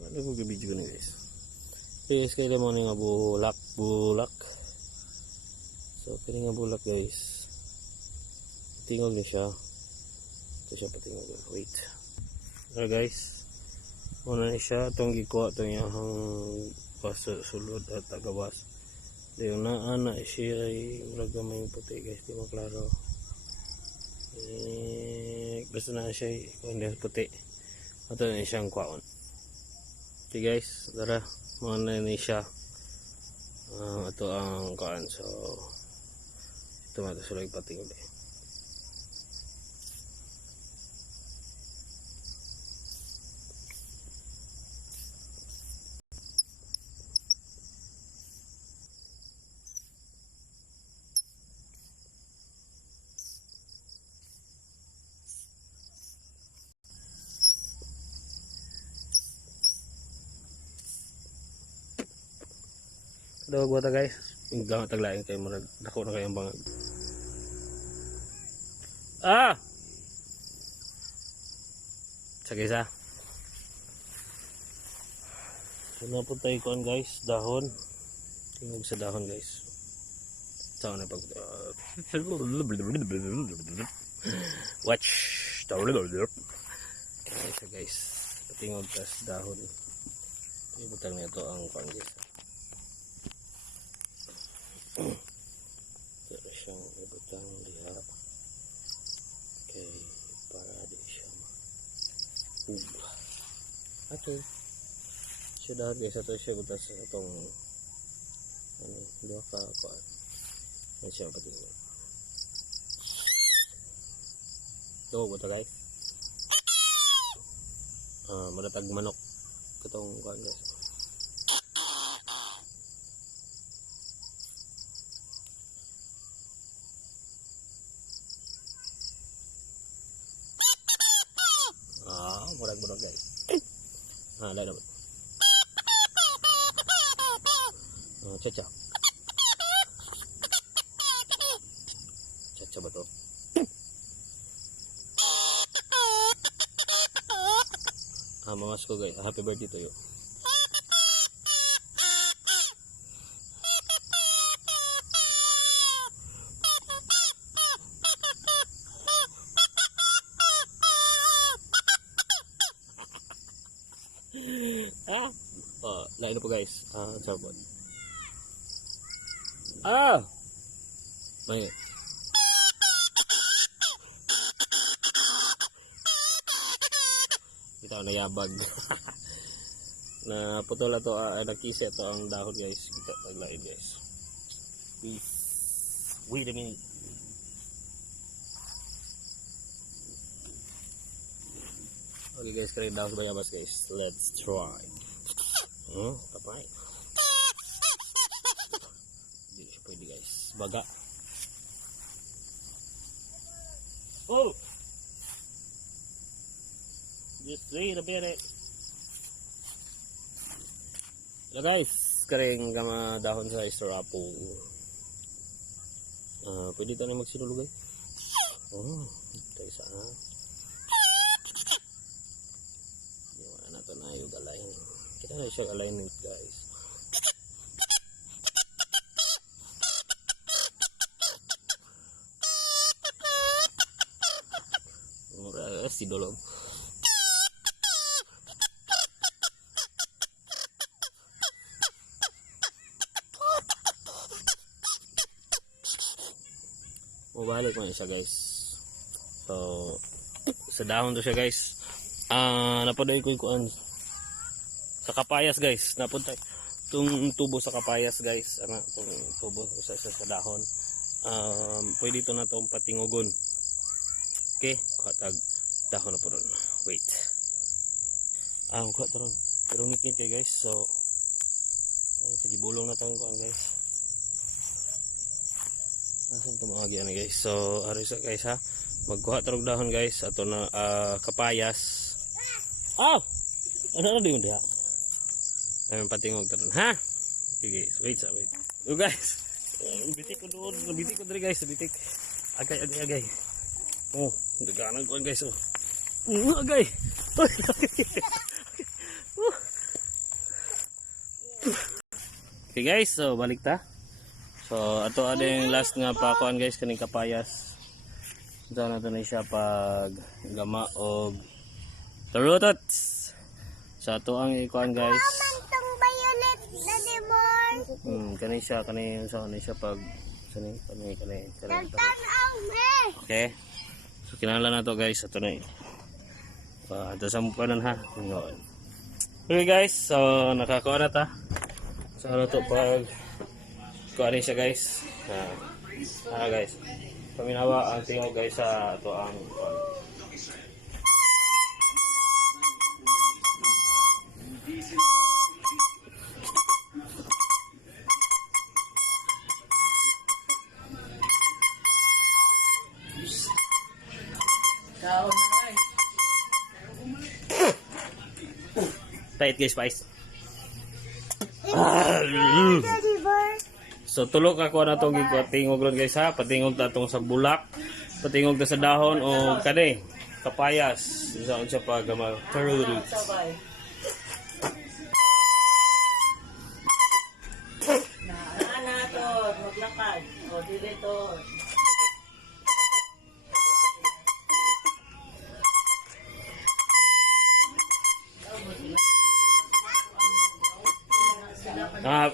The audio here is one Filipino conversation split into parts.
Ano ko gabidyo na guys. So guys, kailan mo nga bulak. So kailan nga bulak guys. Tingog na siya. Ito siya patingog. Wait. So guys. Una na siya. Itong gikuha. Itong yung sulod at tagawas. Yung naana siya ay maragamay yung puti guys. Di mo klaro. Basta na siya ay puti. Ito na siyang kwaon. Okay guys. Tara. Muna na siya. Ito ang kaan. So ito mga sulay patingog eh. Dawag bata guys. Yung gamit taglain kayo murag dako na kayong bangag. Sige sa. So napunta ikuan guys, dahon. Tingog sa dahon guys. Saan na pag watch. Okay so guys. Tingog tas dahon. Ibutang na ito ang kuan guys. Pero siyang ibutang diha. Okay, para di siya ato siya dahil guys, ato siya butas sa itong dua ka kuan. Yan siya patingin. So buta guys, maratag manok katong kuan guys. Murag manok guys. Ada dapat. Caca. Caca betul. Mamas ko guys. Happy birthday to you. Lain po guys. Sabot. May. Kita na yabag. Na putol ato nakise to ang dahon guys. Kita taglain guys. Please. Wait a minute. Okay guys, kaya dahon bayabas guys. Let's try. Kapay. Hindi siya pwede guys. Baga. Oh! Just wait a minute. Hello guys. Karing gama dahon sa Estorapo. Pwede ito na magsinulog guys. Ito isa na. Iwan na ito na yung galayan. Kita na siya alignment guys. Mura si dolog. Mabalik mo siya guys. So sa dahon to siya guys. Napaday ko yung sa kapayas guys, napunta itong tubo sa kapayas guys, itong tubo sa dahon. Pwede ito na itong patingugon. Okay, kuhatag dahon na po ron. Wait, kuha ito ron, pero ngit-ngit kayo guys. So pagibulong na itong kuhan guys. Nasaan ito mga na guys. So aris guys ha, magkuha ito dahon guys. Ito na kapayas. Ano na di mo diha? Ayun patingog taron ha. Okay guys, wait. Oh guys. Bitik ko doon, bitik ko diri guys, bitik. Agay. Daganan ko guys oh. Agay. Okay guys, so balik ta. So ato ada yung last nga pakuan guys kaning kapayas. Ito na to na siya pag gama og tarutots. So ato ang ikuan guys. Itong violet na demon. Kani siya pag kani. Tagtanaw me. Okay. So kinahanglan na to guys ato na. Ato sa mupanan ha. Okay guys, so nakakuha na ta. So ano to pag kuha rin siya guys. Guys. Paminawa ang tingog guys sa ato ang tight guys, spice. Daddy bear. So tulok ako na tong gipatingog ron guys ha, patingog ta tong sa bulak, patingog ta sa dahon o kani kapayas. Isa siya pa gamal tarudi. Ana to, maglakad. O dili to.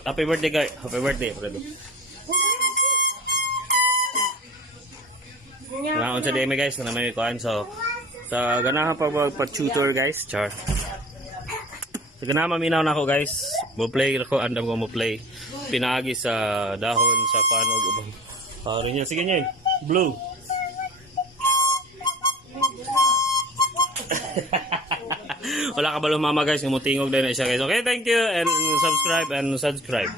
Happy birthday guys. Happy birthday, Fredo. Naon sa DM guys, na may kuan so sa ganahan pa tutor guys, char. Sa ganahan maminaw na ako guys. Mo play ako, andam ko mo play. Pinaagi sa dahon sa panog ubang. Paro niya sige niya. Blue. Wala ka ba lumama guys, mutingog din na siya guys. Okay, thank you and subscribe.